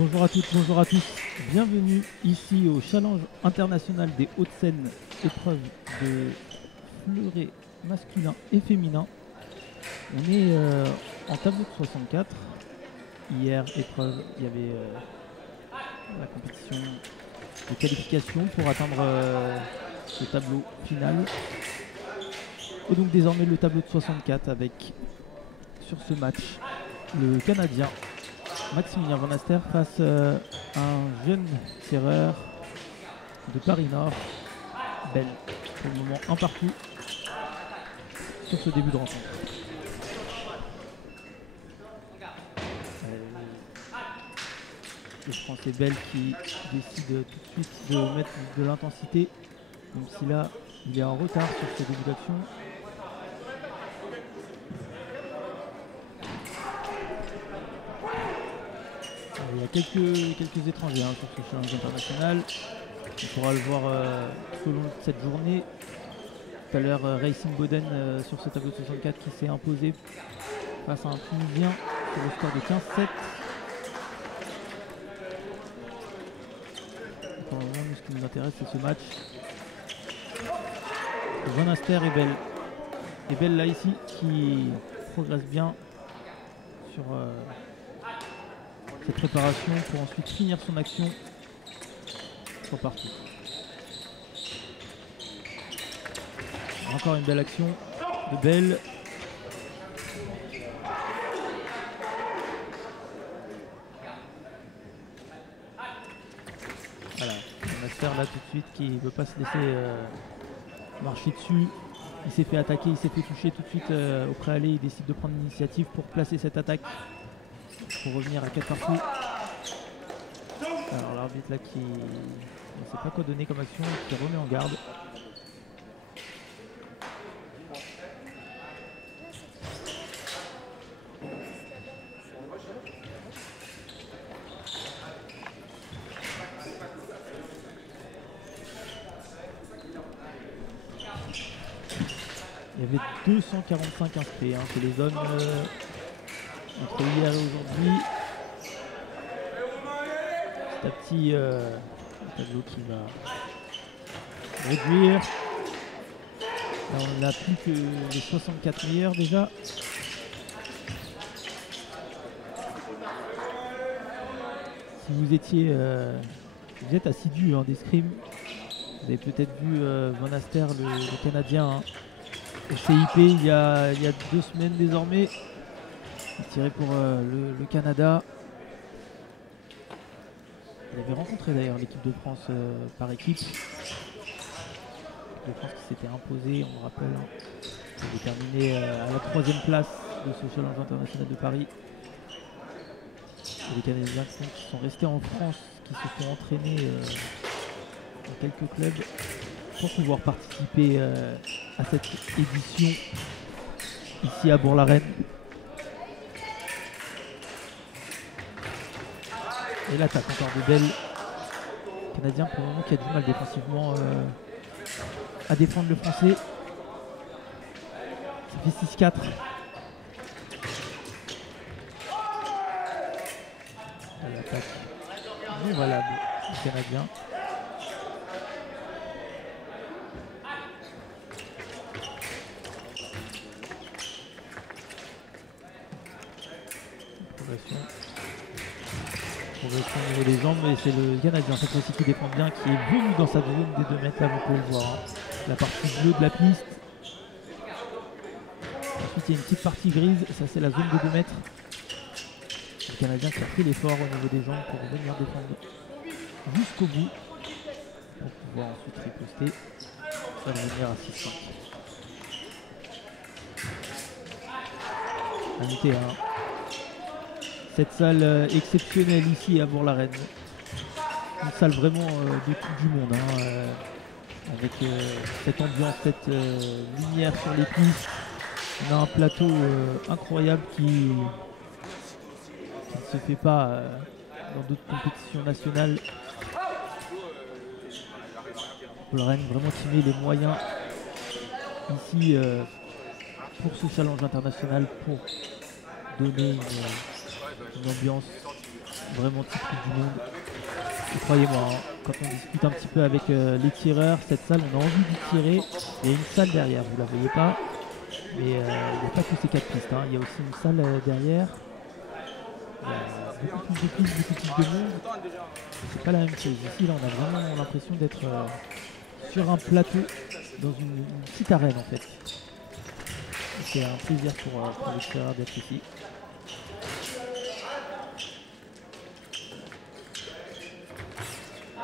Bonjour à toutes, bonjour à tous. Bienvenue ici au Challenge international des Hauts-de-Seine, épreuve de fleuret masculin et féminin. On est en tableau de 64. Hier, épreuve, il y avait la compétition de qualification pour atteindre le tableau final. Et donc désormais le tableau de 64 avec, sur ce match, le Canadien Maximilien Van Aster face à un jeune tireur de Paris Nord, Bell. Pour le moment, un partout sur ce début de rencontre. Le Français Bell qui décide tout de suite de mettre de l'intensité, même si là, il est en retard sur ce début d'action. Il y a quelques étrangers sur ce challenge international. On pourra le voir tout au long de cette journée. Tout à l'heure, Racing Boden sur ce tableau de 64 qui s'est imposé face à un Tunisien sur le score de 15-7. Pour le moment, ce qui nous intéresse, c'est ce match. Van Aster et Bell. Et Bell là ici qui progresse bien sur cette préparation pour ensuite finir son action sur partout. Encore une belle action de Bell. Voilà, Master là tout de suite qui ne veut pas se laisser marcher dessus. Il s'est fait attaquer, il s'est fait toucher tout de suite au préalé. Il décide de prendre l'initiative pour placer cette attaque pour revenir à 4 partout. Alors l'arbitre là qui ne sait pas quoi donner comme action, qui remet en garde. Il y avait 245 inscrits chez les hommes entre hier et aujourd'hui. Petit à petit, le tableau qui va réduire. Là, on n'a plus que les 64 meilleurs déjà. Si vous étiez, vous êtes assidu d'escrime, vous avez peut-être vu Van Aster, le Canadien, au CIP il y a 2 semaines désormais. Il tirait pour le Canada. Il avait rencontré d'ailleurs l'équipe de France par équipe. L'équipe de France qui s'était imposée, on me rappelle. Il avait terminé à la 3e place de ce challenge international de Paris. Et les Canadiens qui sont restés en France, qui se sont entraînés dans quelques clubs pour pouvoir participer à cette édition ici à Bourg-la-Reine. Et l'attaque encore de Bell. Canadien pour le moment qui a du mal défensivement à défendre le français. Ça fait 6-4. L'attaque non valable du Canadien. Progression au niveau des jambes, et c'est le Canadien cette fois-ci qui défend bien, qui est venu dans sa zone des 2 mètres, là vous pouvez le voir. La partie bleue de la piste. Ensuite il y a une petite partie grise, ça c'est la zone de 2 mètres. Le Canadien qui a fait l'effort au niveau des jambes pour venir défendre jusqu'au bout. Pour pouvoir ensuite riposter. Ça va revenir à 6-5. À noter cette salle exceptionnelle ici à Bourg-la-Reine. Une salle vraiment de tout du monde. Avec cette ambiance, cette lumière sur les pistes. On a un plateau incroyable qui ne se fait pas dans d'autres compétitions nationales. Bourg-la-Reine vraiment timé les moyens ici pour ce challenge international, pour donner une ambiance vraiment typique du monde. Et croyez-moi, hein, quand on discute un petit peu avec les tireurs, cette salle, on a envie d'y tirer. Il y a une salle derrière, vous la voyez pas, mais il n'y a pas que ces 4 pistes. Hein. Il y a aussi une salle derrière. Il y a beaucoup plus de pistes, beaucoup plus de monde. C'est pas la même chose. Ici, là, on a vraiment l'impression d'être sur un plateau, dans une petite arène en fait. C'est un plaisir pour les tireurs d'être ici.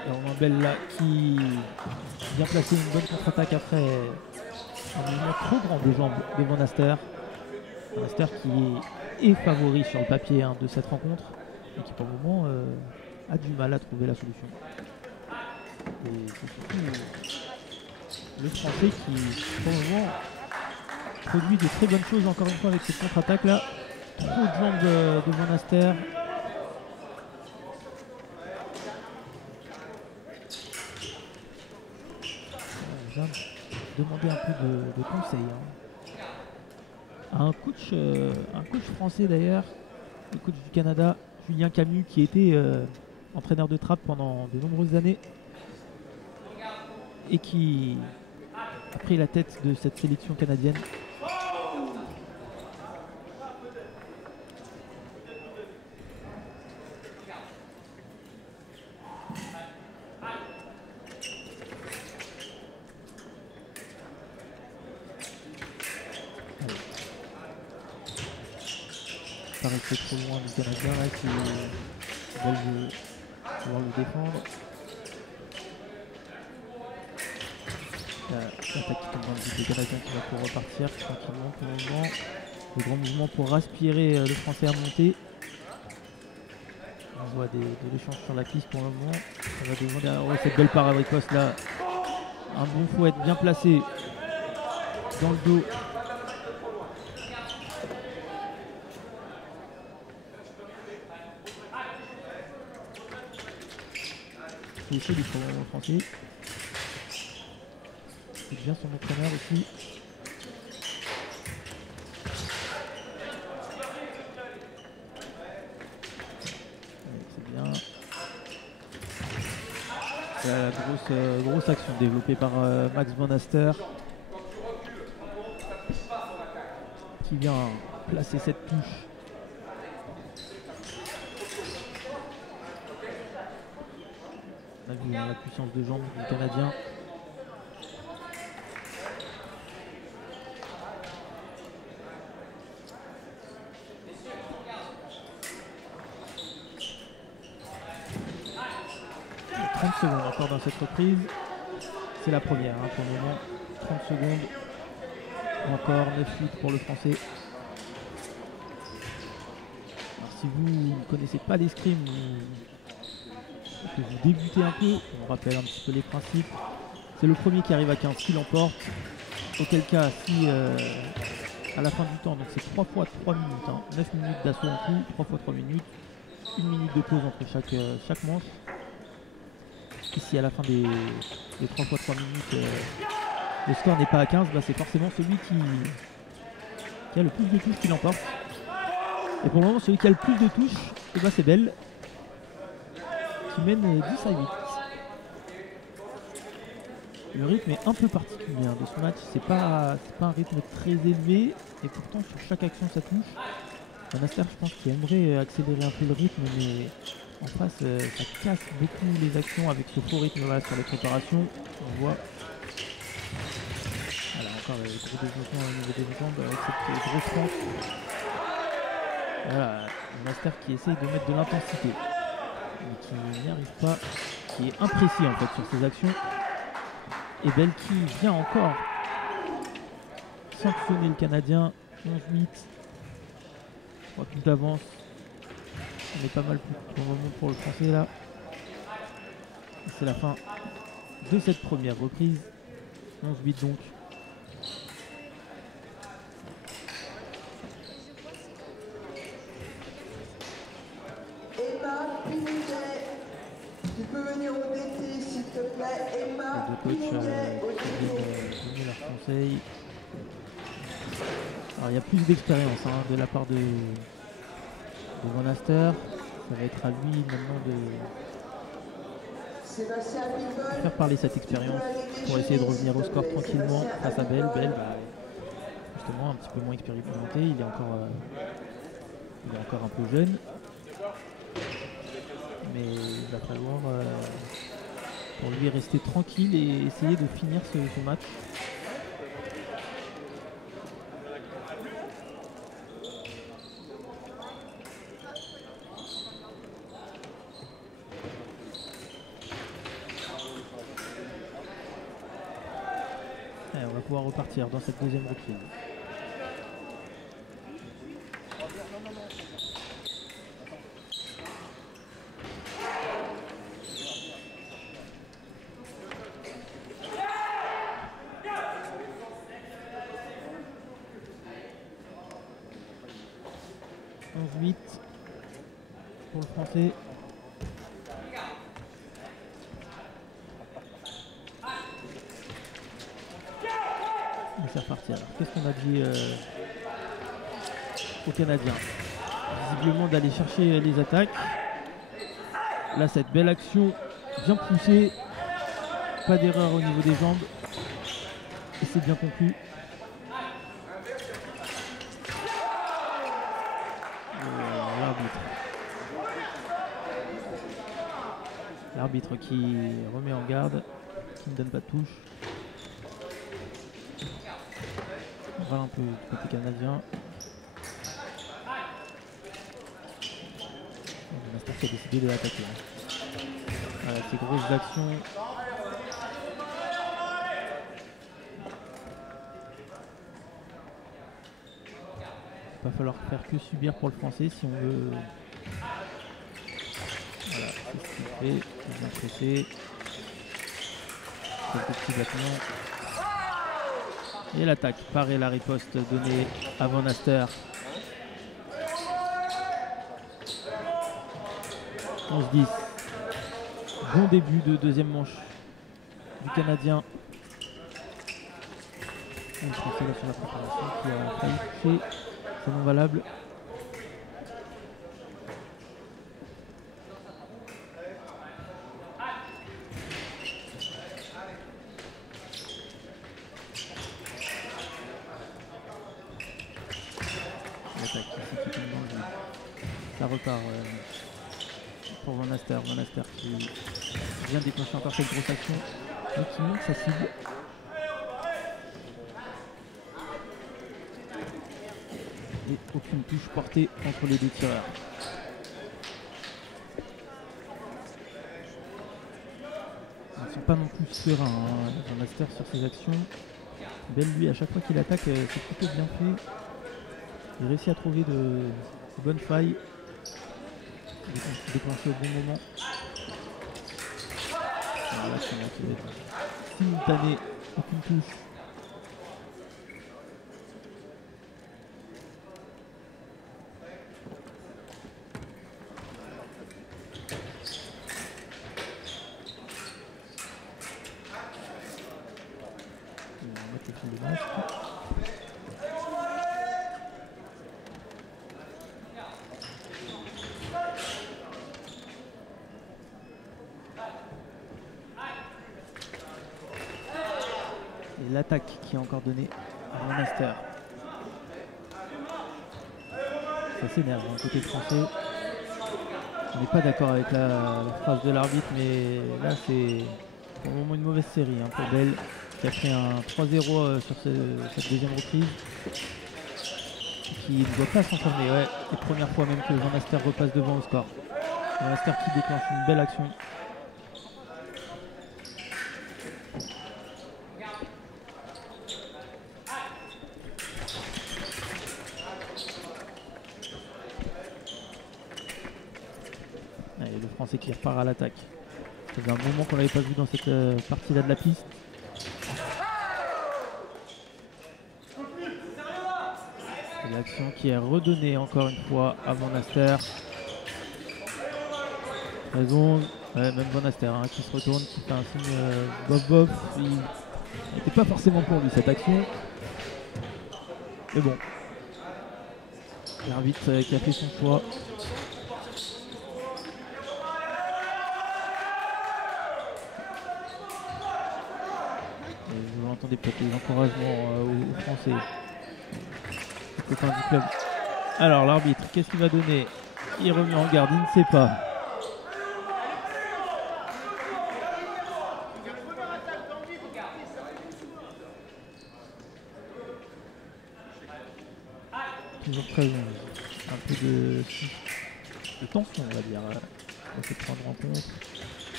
Alors Mambel là qui vient placer une bonne contre-attaque après un mouvement trop grand de jambes de Van Aster. Van Aster qui est favori sur le papier de cette rencontre et qui pour le moment a du mal à trouver la solution. Et c'est surtout le Français qui pour le moment produit de très bonnes choses encore une fois avec cette contre-attaque là. Trop de jambes de Van Aster. Je viens de demander un peu de conseils à un coach français d'ailleurs, le coach du Canada, Julien Camus, qui était entraîneur de trappe pendant de nombreuses années et qui a pris la tête de cette sélection canadienne. Ça reste trop loin du Canadien là qui veulent pouvoir le défendre. L'attaque qui tombe dans le but des Canadiens qui va pouvoir repartir tranquillement pour le moment. Le grand mouvement pour aspirer le Français à monter. On voit de l'échange sur la piste pour le moment. Ça va demander cette belle parade riposte là. Un bon fouet bien placé dans le dos. C'est aussi du problème français. C'est bien son entraîneur aussi. C'est bien. La grosse action développée par Max Van Aster qui vient placer cette touche. On a vu la puissance de jambe du Canadien. Il y a 30 secondes encore dans cette reprise. C'est la première pour le moment. 30 secondes. Encore 9-8 pour le Français. Alors si vous ne connaissez pas l'escrime, que vous débutez un peu, on rappelle un petit peu les principes. C'est le premier qui arrive à 15 qui l'emporte. Auquel cas, si à la fin du temps, donc c'est 3 fois 3 minutes, 9 minutes d'assaut en tout, 3 fois 3 minutes, 1 minute de pause entre chaque manche. Et si à la fin des 3 fois 3 minutes, le score n'est pas à 15, bah c'est forcément celui qui a le plus de touches qui l'emporte. Et pour le moment, celui qui a le plus de touches, et bah c'est Bell, qui mène 10 à 8. Le rythme est un peu particulier de ce match, c'est pas un rythme très élevé, et pourtant sur chaque action ça touche. Van Aster, je pense qu'il aimerait accélérer un peu le rythme, mais en face ça casse beaucoup les actions avec ce faux rythme là sur les préparations. On voit voilà, encore le gros développement au niveau des jambes avec cette grosse France. Voilà, Van Aster qui essaye de mettre de l'intensité, mais qui n'y arrive pas, qui est imprécis en fait sur ses actions. Et Bell qui vient encore sanctionner le Canadien. 11-8. 3 coups d'avance. On est pas mal pour le moment pour le Français là. C'est la fin de cette première reprise. 11-8 donc. Emma Piniquet, tu peux venir au DT s'il te plaît. Emma Piniquet au DT. Donner leurs conseils. Alors il y a plus d'expérience de la part de Van Aster. Ça va être à lui maintenant de Sébastien Picol, faire parler cette expérience pour essayer de revenir au score tranquillement face à Bell. Bell, justement, un petit peu moins expérimenté, il est encore un peu jeune. Mais il va falloir pour lui rester tranquille et essayer de finir ce match. On va pouvoir repartir dans cette deuxième reprise. Pour le français. Et c'est reparti. Alors, qu'est-ce qu'on a dit aux Canadiens? Visiblement d'aller chercher les attaques. Là, cette belle action bien poussée. Pas d'erreur au niveau des jambes. Et c'est bien conclu. L'arbitre qui remet en garde, qui ne donne pas de touche. On va un peu du côté canadien. Monastère qui a décidé de l'attaquer. Voilà, ces grosses actions. Il va falloir faire que subir pour le français si on veut. Voilà, c'est ce qu'il fait. Il est bien pressé. Quelques petits battements. Et l'attaque par et la riposte donnée à Van Aster. 11-10. Bon début de deuxième manche du Canadien. Le français là sur la préparation qui a failli toucher. C'est non valable. Ça repart pour Van Aster. Van Aster qui vient déclencher encore cette grosse action et qui monte sa cible. Et aucune touche portée entre les deux tireurs. Ils ne sont pas non plus sereins, hein, Van Aster sur ses actions. Bell, lui, à chaque fois qu'il attaque, c'est plutôt bien fait. Il réussit à trouver de bonnes failles. Déclenché au bon moment. Voilà, c'est là qui va être simultané, aucune touche. On va mettre le fond de masque. Et l'attaque qui est encore donnée à Van Aster. Ça s'énerve, hein, côté français. On n'est pas d'accord avec la phrase de l'arbitre, mais là c'est pour le moment une mauvaise série hein, pour Bell, qui a pris un 3-0 sur cette deuxième reprise. Qui ne doit pas s'enfermer. Ouais, c'est la première fois même que Van Aster repasse devant au score. Van Aster qui déclenche une belle action. Allez, le français qui repart à l'attaque. Ça faisait un moment qu'on l'avait pas vu dans cette partie-là de la piste. Et l'action qui est redonnée encore une fois à Van Aster. 13-11. Ouais, même Van Aster hein, qui se retourne, qui fait un signe bof bof. Il n'était pas forcément pour lui cette action. Mais bon. L'arbitre qui a fait son choix. attendez peut-être des encouragements aux Français. Les copains du club. Alors l'arbitre, qu'est-ce qu'il va donner? Il remet en garde, il ne sait pas. Toujours très long. Un peu de tension, on va dire, dans cette fin de rencontre.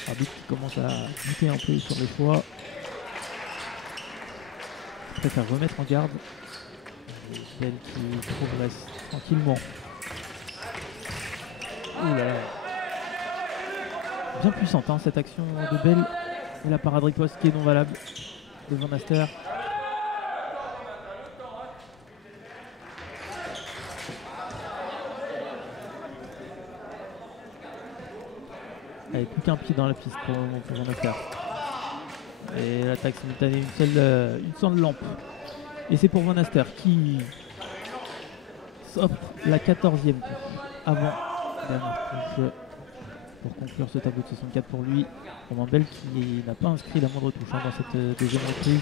L'arbitre qui commence à buter un peu sur les choix. Il préfère remettre en garde. Et Bell qui progresse tranquillement. Ouh là là. Bien puissante hein, cette action de Bell. Et la parade riposte qui est non valable de Van Aster. Allez, plus qu'un pied dans la piste pour le moment pour Van Aster. Et l'attaque simultanée, une seule lampe. Et c'est pour Van Aster qui s'offre la 14e avant dernière touche pour conclure ce tableau de 64 pour lui. Romain Bell qui n'a pas inscrit la moindre touche dans cette deuxième reprise.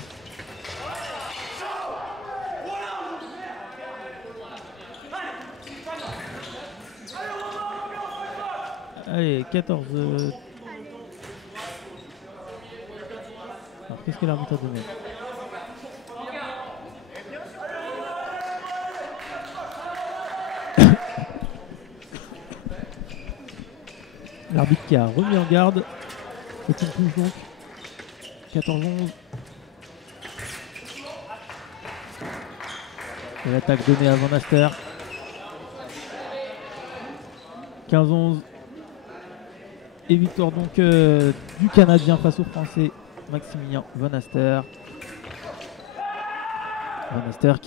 Allez, 14. Alors qu'est-ce que l'arbitre a donné? L'arbitre qui a remis en garde. C'est une touche donc. 14-11. Et l'attaque donnée à Van Aster. 15-11. Et victoire donc du Canadien face au Français Maximilien Van Aster. Van Aster qui